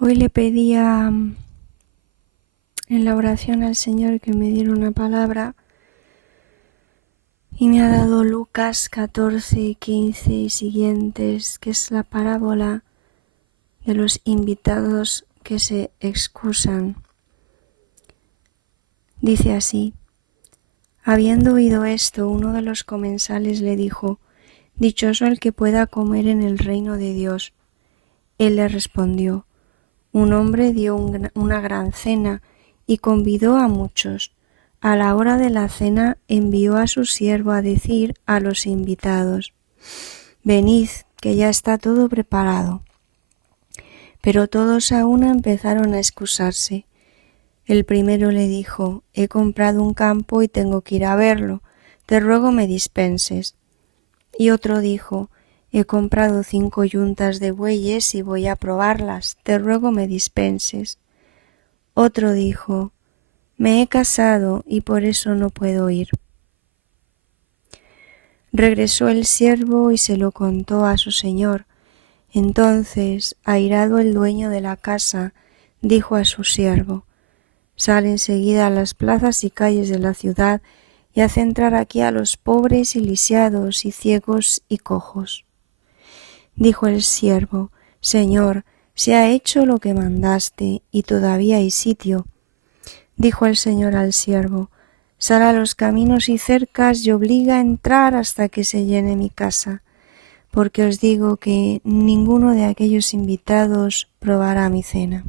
Hoy le pedía en la oración al Señor que me diera una palabra y me ha dado Lucas 14, 15 y siguientes, que es la parábola de los invitados que se excusan. Dice así: habiendo oído esto, uno de los comensales le dijo: dichoso el que pueda comer en el reino de Dios. Él le respondió: un hombre dio una gran cena y convidó a muchos. A la hora de la cena envió a su siervo a decir a los invitados: venid, que ya está todo preparado. Pero todos a una empezaron a excusarse. El primero le dijo: he comprado un campo y tengo que ir a verlo, te ruego me dispenses. Y otro dijo: he comprado 5 yuntas de bueyes y voy a probarlas, te ruego me dispenses. Otro dijo: me he casado y por eso no puedo ir. Regresó el siervo y se lo contó a su señor. Entonces, airado el dueño de la casa, dijo a su siervo: sal enseguida a las plazas y calles de la ciudad y haz entrar aquí a los pobres y lisiados y ciegos y cojos. Dijo el siervo: Señor, se ha hecho lo que mandaste y todavía hay sitio. Dijo el Señor al siervo: sal a los caminos y cercas y obliga a entrar hasta que se llene mi casa, porque os digo que ninguno de aquellos invitados probará mi cena.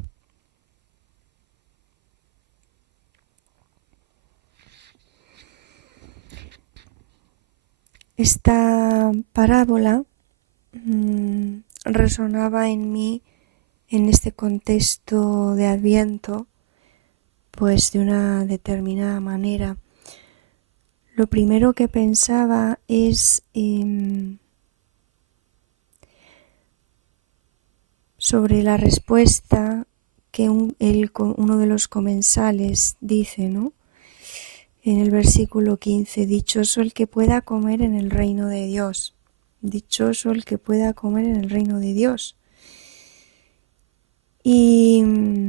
Esta parábola resonaba en mí en este contexto de Adviento, pues de una determinada manera. Lo primero que pensaba es sobre la respuesta que uno de los comensales dice, ¿no? En el versículo 15, dichoso el que pueda comer en el reino de Dios. Dichoso el que pueda comer en el reino de Dios. Y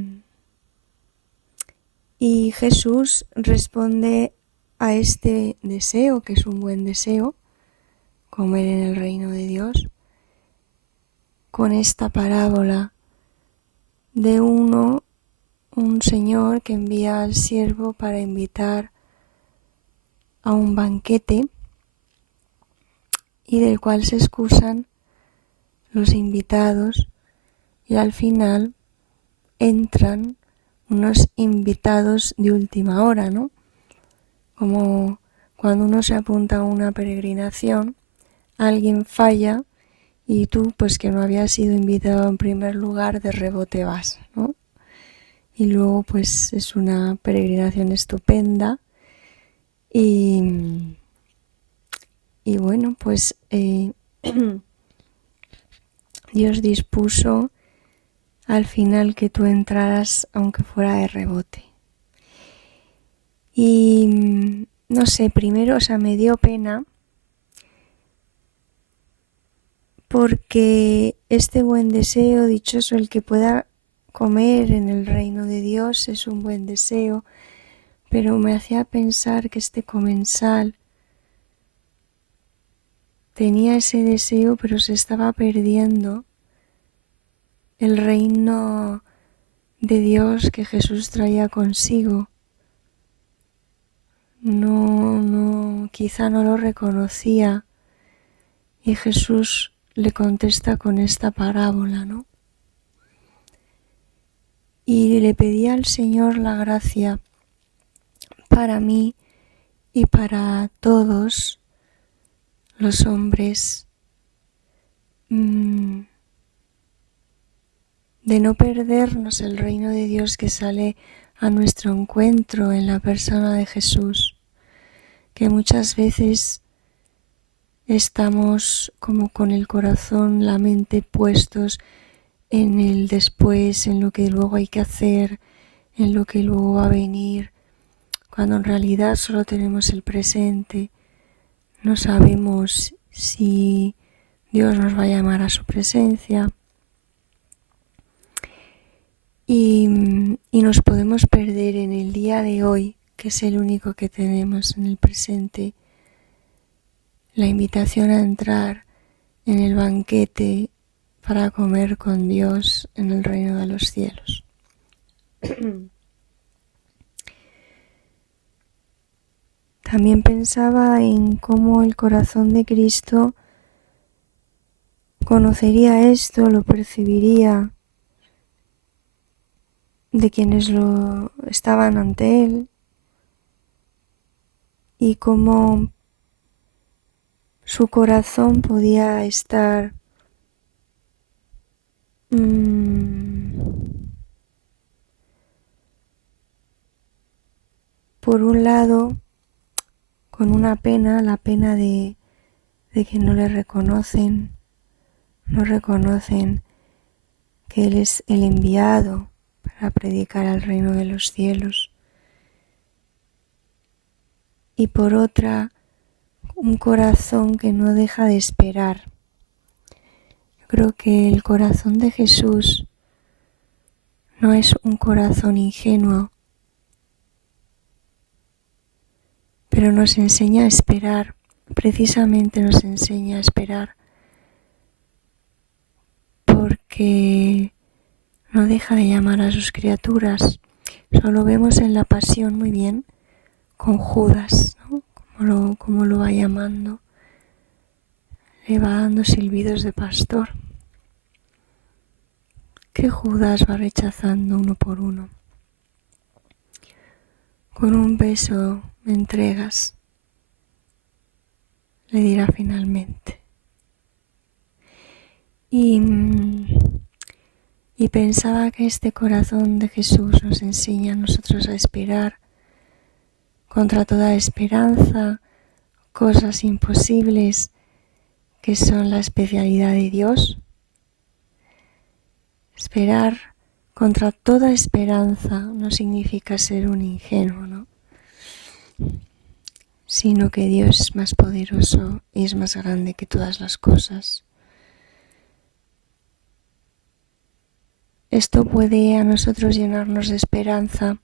Jesús responde a este deseo, que es un buen deseo, comer en el reino de Dios, con esta parábola de un señor que envía al siervo para invitar a un banquete y del cual se excusan los invitados y al final entran unos invitados de última hora, ¿no? Como cuando uno se apunta a una peregrinación, alguien falla y tú, pues que no habías sido invitado en primer lugar, de rebote vas, ¿no? Y luego pues es una peregrinación estupenda y bueno, pues Dios dispuso al final que tú entraras aunque fuera de rebote. Y no sé, primero, me dio pena porque este buen deseo, dichoso el que pueda comer en el reino de Dios, es un buen deseo, pero me hacía pensar que este comensal tenía ese deseo, pero se estaba perdiendo el reino de Dios que Jesús traía consigo. Quizá no lo reconocía y Jesús le contesta con esta parábola, ¿no? Y le pedía al Señor la gracia para mí y para todos los hombres de no perdernos el reino de Dios que sale a nuestro encuentro en la persona de Jesús, que muchas veces estamos como con el corazón, la mente puestos en el después, en lo que luego hay que hacer, en lo que luego va a venir, cuando en realidad solo tenemos el presente. No sabemos si Dios nos va a llamar a su presencia. y nos podemos perder en el día de hoy, que es el único que tenemos en el presente, la invitación a entrar en el banquete para comer con Dios en el reino de los cielos. También pensaba en cómo el corazón de Cristo conocería esto, lo percibiría de quienes lo estaban ante él, y cómo su corazón podía estar por un lado con una pena, la pena de que no le reconocen, no reconocen que Él es el enviado para predicar al reino de los cielos. Y por otra, un corazón que no deja de esperar. Yo creo que el corazón de Jesús no es un corazón ingenuo, pero nos enseña a esperar, precisamente nos enseña a esperar, porque no deja de llamar a sus criaturas. Eso lo vemos en la Pasión muy bien con Judas, ¿no? Como lo va llamando, le va dando silbidos de pastor, que Judas va rechazando uno por uno. Con un beso me entregas, le dirá finalmente. Y pensaba que este corazón de Jesús nos enseña a nosotros a esperar contra toda esperanza, cosas imposibles que son la especialidad de Dios. Esperar contra toda esperanza no significa ser un ingenuo, ¿no? Sino que Dios es más poderoso y es más grande que todas las cosas. Esto puede a nosotros llenarnos de esperanza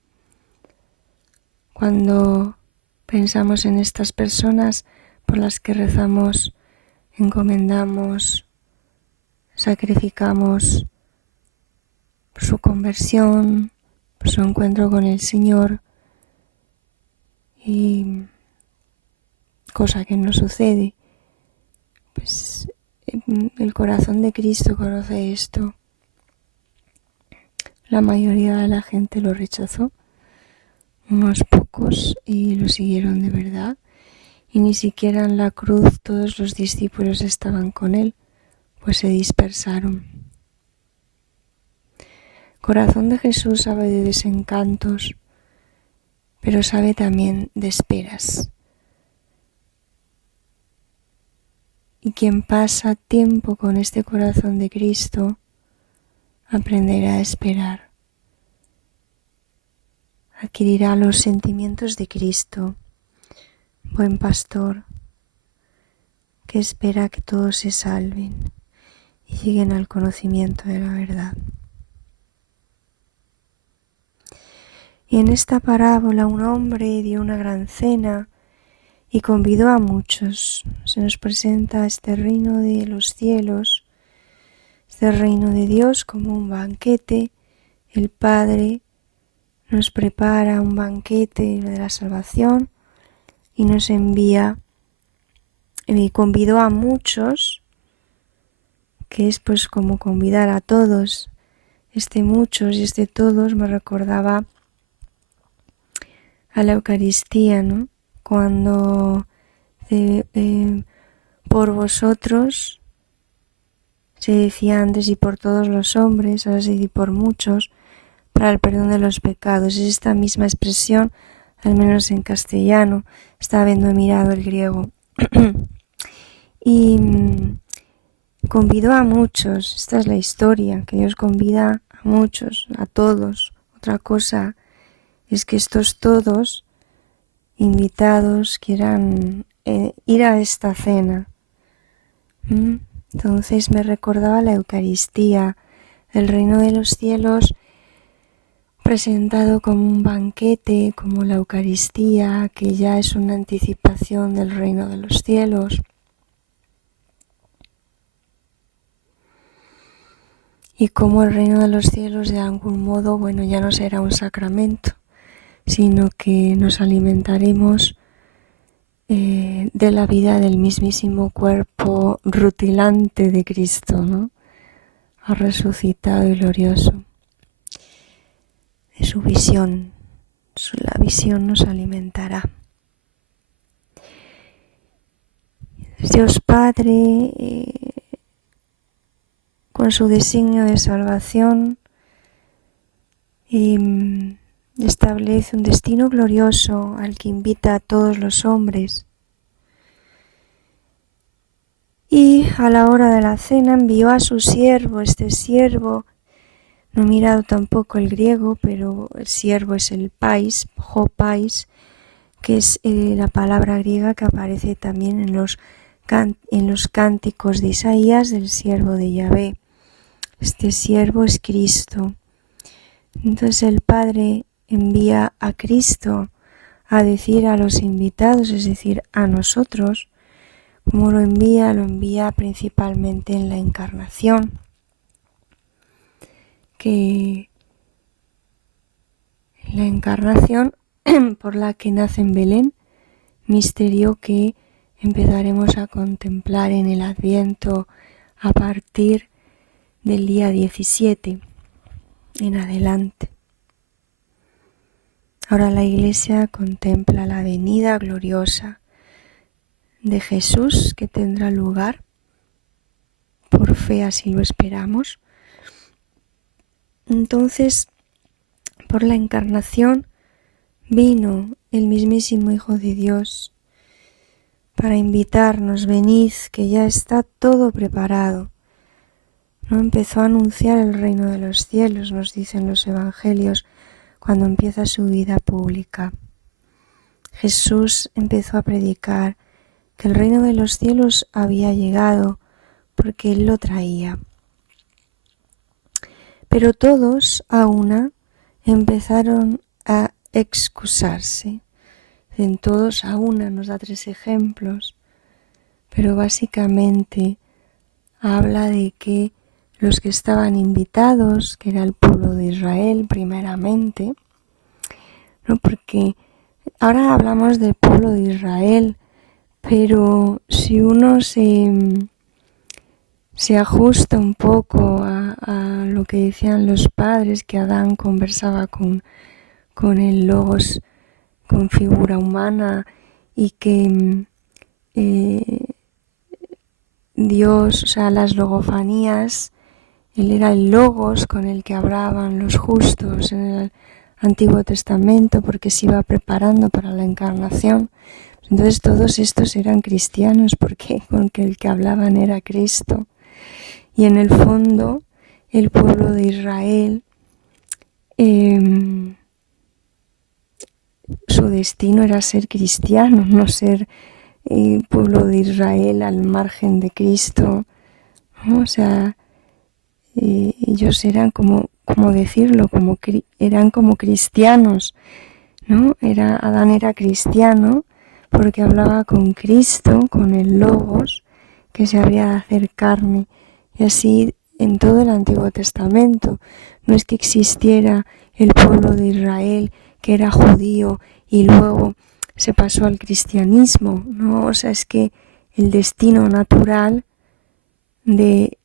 cuando pensamos en estas personas por las que rezamos, encomendamos, sacrificamos por su conversión, por su encuentro con el Señor, y cosa que no sucede. Pues el corazón de Cristo conoce esto. La mayoría de la gente lo rechazó, unos pocos, y lo siguieron de verdad. Y ni siquiera en la cruz todos los discípulos estaban con él, pues se dispersaron. Corazón de Jesús sabe de desencantos, pero sabe también de esperas. Y quien pasa tiempo con este corazón de Cristo aprenderá a esperar. Adquirirá los sentimientos de Cristo, buen pastor, que espera que todos se salven y lleguen al conocimiento de la verdad. Y en esta parábola un hombre dio una gran cena y convidó a muchos. Se nos presenta este reino de los cielos, este reino de Dios como un banquete. El Padre nos prepara un banquete de la salvación y nos envía, y convidó a muchos, que es pues como convidar a todos. Este muchos y este todos me recordaba a la Eucaristía, ¿no? Cuando por vosotros se decía antes, y por todos los hombres, ahora se dice por muchos, para el perdón de los pecados. Es esta misma expresión, al menos en castellano, estaba habiendo mirado el griego. Y convidó a muchos, esta es la historia, que Dios convida a muchos, a todos. Otra cosa es que estos todos invitados quieran ir a esta cena. Entonces me recordaba la Eucaristía, el reino de los cielos, presentado como un banquete, como la Eucaristía, que ya es una anticipación del reino de los cielos. Y como el reino de los cielos de algún modo, ya no será un sacramento, sino que nos alimentaremos de la vida del mismísimo cuerpo rutilante de Cristo, ¿no? Ha resucitado y glorioso. De su visión, la visión nos alimentará. Dios Padre, con su designio de salvación, establece un destino glorioso al que invita a todos los hombres. Y a la hora de la cena envió a su siervo. Este siervo, no he mirado tampoco el griego, pero el siervo es el pais, hopais, que es la palabra griega que aparece también en los cánticos de Isaías del siervo de Yahvé. Este siervo es Cristo. Entonces el Padre envía a Cristo a decir a los invitados, es decir, a nosotros, como lo envía principalmente en la encarnación, que la encarnación por la que nace en Belén, misterio que empezaremos a contemplar en el Adviento a partir del día 17 en adelante. Ahora la Iglesia contempla la venida gloriosa de Jesús, que tendrá lugar, por fe así lo esperamos. Entonces, por la encarnación vino el mismísimo Hijo de Dios para invitarnos: venid, que ya está todo preparado. No empezó a anunciar el reino de los cielos, nos dicen los evangelios, cuando empieza su vida pública. Jesús empezó a predicar que el reino de los cielos había llegado porque Él lo traía. Pero todos a una empezaron a excusarse. En todos a una nos da 3 ejemplos, pero básicamente habla de que los que estaban invitados, que era el pueblo de Israel primeramente, ¿no? Porque ahora hablamos del pueblo de Israel, pero si uno se ajusta un poco a lo que decían los padres, que Adán conversaba con el Logos, con figura humana, y que Dios, o sea, las logofanías, Él era el Logos con el que hablaban los justos en el Antiguo Testamento, porque se iba preparando para la encarnación. Entonces todos estos eran cristianos, porque con el que hablaban era Cristo. Y en el fondo, el pueblo de Israel, su destino era ser cristiano, no ser pueblo de Israel al margen de Cristo, ¿no? O sea, ellos eran eran como cristianos, ¿no? Adán era cristiano porque hablaba con Cristo, con el Logos, que se habría de hacer carne. Y así en todo el Antiguo Testamento. No es que existiera el pueblo de Israel que era judío y luego se pasó al cristianismo, ¿no? O sea, es que el destino natural de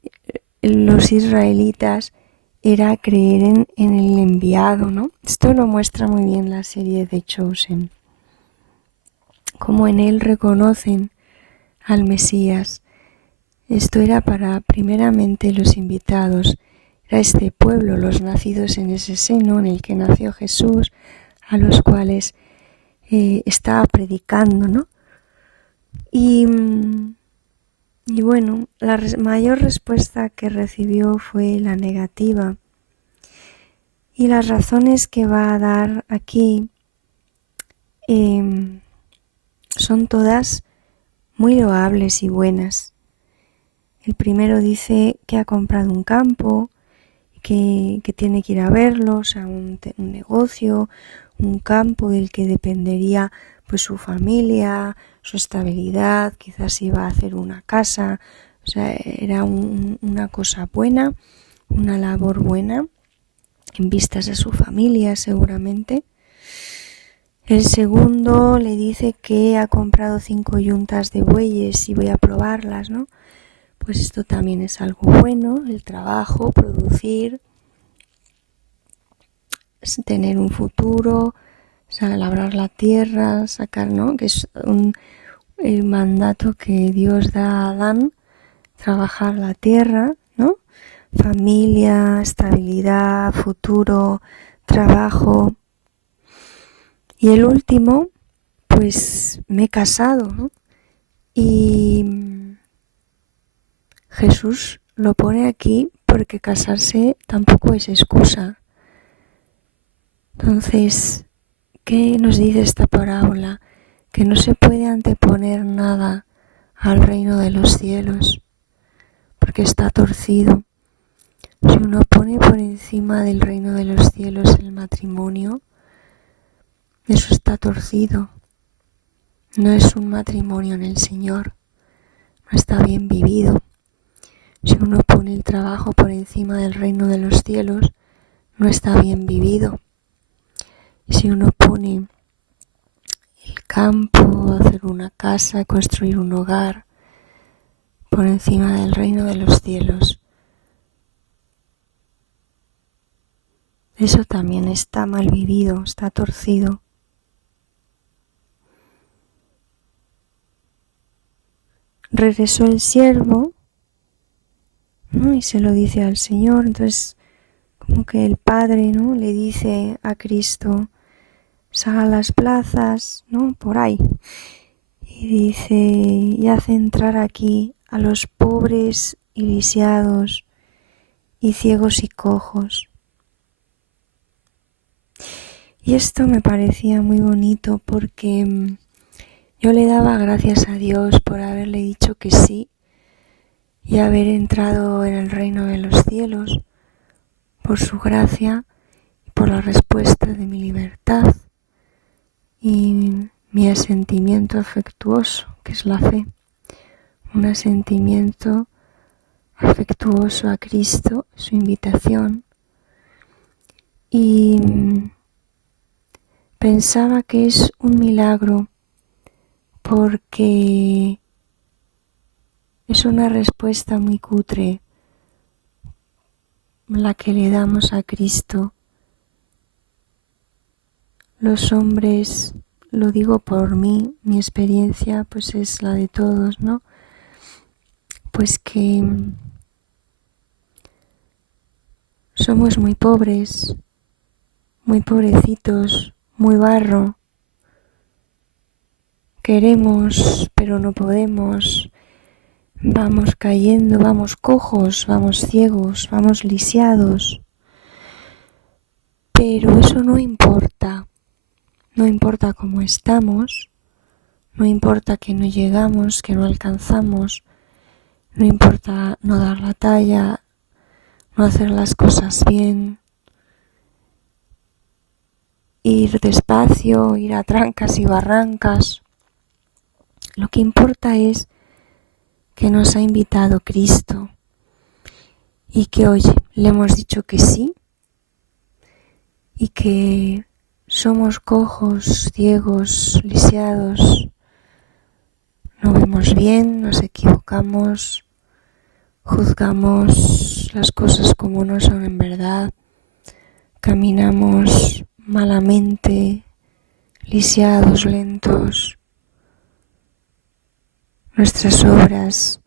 los israelitas era creer en el enviado, ¿no? Esto lo muestra muy bien la serie de Chosen, como en él reconocen al Mesías. Esto era para primeramente los invitados, era este pueblo, los nacidos en ese seno en el que nació Jesús, a los cuales estaba predicando, ¿no? Y bueno, la mayor respuesta que recibió fue la negativa. Y las razones que va a dar aquí son todas muy loables y buenas. El primero dice que ha comprado un campo y que tiene que ir a verlo, o sea, un negocio, un campo del que dependería pues su familia, su estabilidad, quizás iba a hacer una casa, o sea, era una cosa buena, una labor buena, en vistas a su familia seguramente. El segundo le dice que ha comprado 5 yuntas de bueyes y voy a probarlas, ¿no? Pues esto también es algo bueno, el trabajo, producir, tener un futuro, o sea, labrar la tierra, sacar, ¿no? Que es el mandato que Dios da a Adán, trabajar la tierra, ¿no? Familia, estabilidad, futuro, trabajo. Y el último, pues me he casado, ¿no? Y Jesús lo pone aquí porque casarse tampoco es excusa. Entonces, ¿qué nos dice esta parábola? Que no se puede anteponer nada al reino de los cielos, porque está torcido. Si uno pone por encima del reino de los cielos el matrimonio, eso está torcido. No es un matrimonio en el Señor, no está bien vivido. Si uno pone el trabajo por encima del reino de los cielos, no está bien vivido. Si uno pone el campo, hacer una casa, construir un hogar por encima del reino de los cielos, eso también está mal vivido, está torcido. Regresó el siervo, ¿no? Y se lo dice al Señor. Entonces, como que el Padre, ¿no? Le dice a Cristo, sal a las plazas, ¿no? Por ahí. Y dice, y hace entrar aquí a los pobres y lisiados y ciegos y cojos. Y esto me parecía muy bonito porque yo le daba gracias a Dios por haberle dicho que sí y haber entrado en el reino de los cielos, por su gracia y por la respuesta de mi libertad y mi asentimiento afectuoso, que es la fe, un asentimiento afectuoso a Cristo, su invitación, y pensaba que es un milagro porque es una respuesta muy cutre la que le damos a Cristo. Los hombres, lo digo por mí, mi experiencia pues es la de todos, ¿no? Pues que somos muy pobres, muy pobrecitos, muy barro. Queremos, pero no podemos. Vamos cayendo, vamos cojos, vamos ciegos, vamos lisiados. Pero eso no importa. No importa cómo estamos, no importa que no llegamos, que no alcanzamos, no importa no dar la talla, no hacer las cosas bien, ir despacio, ir a trancas y barrancas. Lo que importa es que nos ha invitado Cristo y que, oye, le hemos dicho que sí y que somos cojos, ciegos, lisiados, no vemos bien, nos equivocamos, juzgamos las cosas como no son en verdad, caminamos malamente, lisiados, lentos. Nuestras obras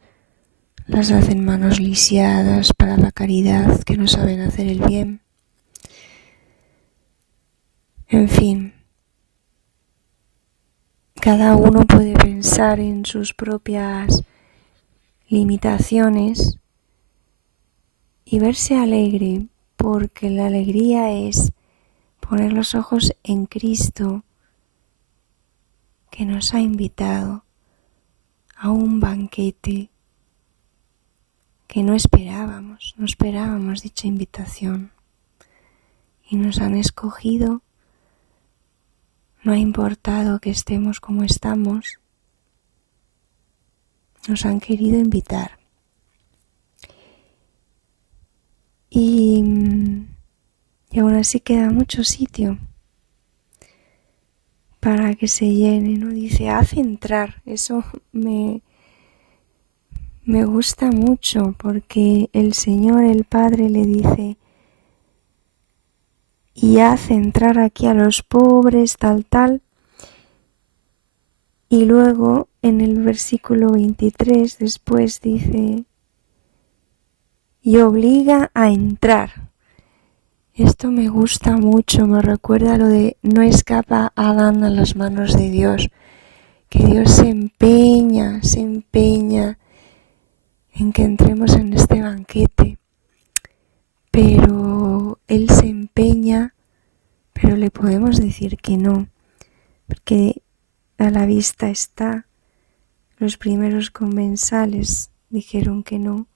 las hacen manos lisiadas para la caridad, que no saben hacer el bien. En fin, cada uno puede pensar en sus propias limitaciones y verse alegre, porque la alegría es poner los ojos en Cristo, que nos ha invitado a un banquete que no esperábamos dicha invitación y nos han escogido. No ha importado que estemos como estamos, nos han querido invitar. Y aún así queda mucho sitio para que se llene, ¿no? Dice, haz entrar. Eso me gusta mucho porque el Señor, el Padre, le dice, y haz entrar aquí a los pobres, tal. Y luego en el versículo 23 después dice, y obliga a entrar. Esto me gusta mucho, me recuerda lo de no escapa Adán a las manos de Dios, que Dios se empeña en que entremos en este banquete, pero Él se empeña, pero le podemos decir que no, porque a la vista está, los primeros comensales dijeron que no.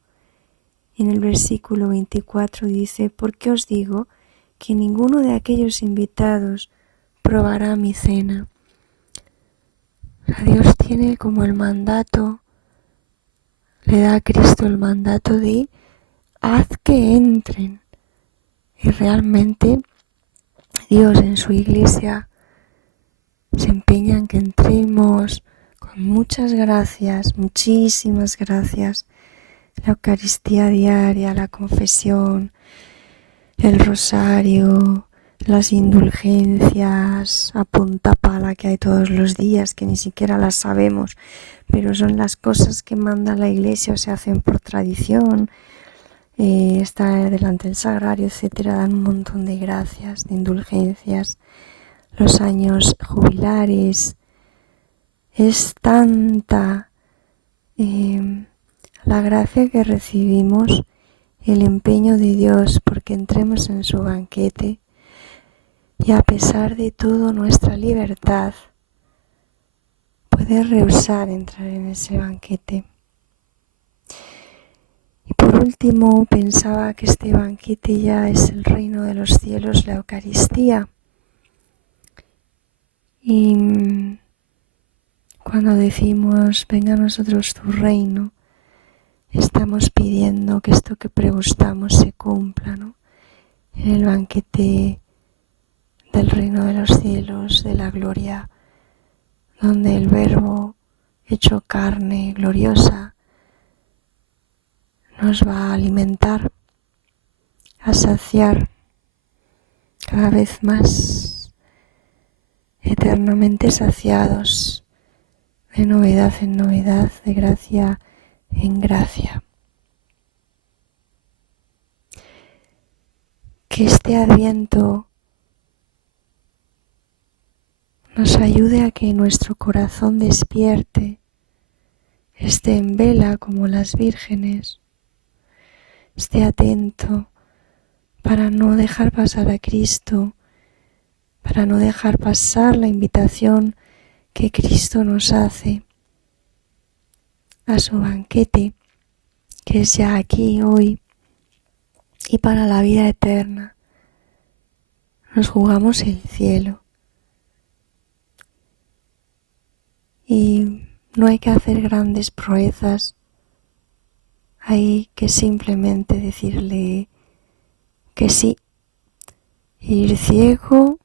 En el versículo 24 dice, porque os digo que ninguno de aquellos invitados probará mi cena. Dios tiene como el mandato, le da a Cristo el mandato de haz que entren. Y realmente Dios en su iglesia se empeña en que entremos con muchas gracias, muchísimas gracias. La Eucaristía diaria, la confesión, el rosario, las indulgencias a punta pala que hay todos los días, que ni siquiera las sabemos, pero son las cosas que manda la Iglesia o se hacen por tradición, estar delante del sagrario, etcétera, dan un montón de gracias, de indulgencias, los años jubilares, es tanta la gracia que recibimos, el empeño de Dios porque entremos en su banquete y a pesar de todo nuestra libertad puede rehusar entrar en ese banquete. Y por último pensaba que este banquete ya es el reino de los cielos, la Eucaristía. Y cuando decimos venga a nosotros tu reino, estamos pidiendo que esto que pregustamos se cumpla, ¿no? En el banquete del reino de los cielos, de la gloria, donde el Verbo hecho carne gloriosa nos va a alimentar, a saciar cada vez más, eternamente saciados, de novedad en novedad, de gracia en gracia. Que este Adviento nos ayude a que nuestro corazón despierte, esté en vela como las vírgenes, esté atento para no dejar pasar a Cristo, para no dejar pasar la invitación que Cristo nos hace a su banquete, que es ya aquí, hoy, y para la vida eterna. Nos jugamos el cielo. Y no hay que hacer grandes proezas, hay que simplemente decirle que sí, ir ciego,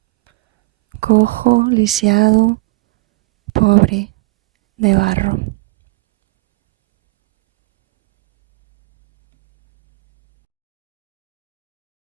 cojo, lisiado, pobre, de barro.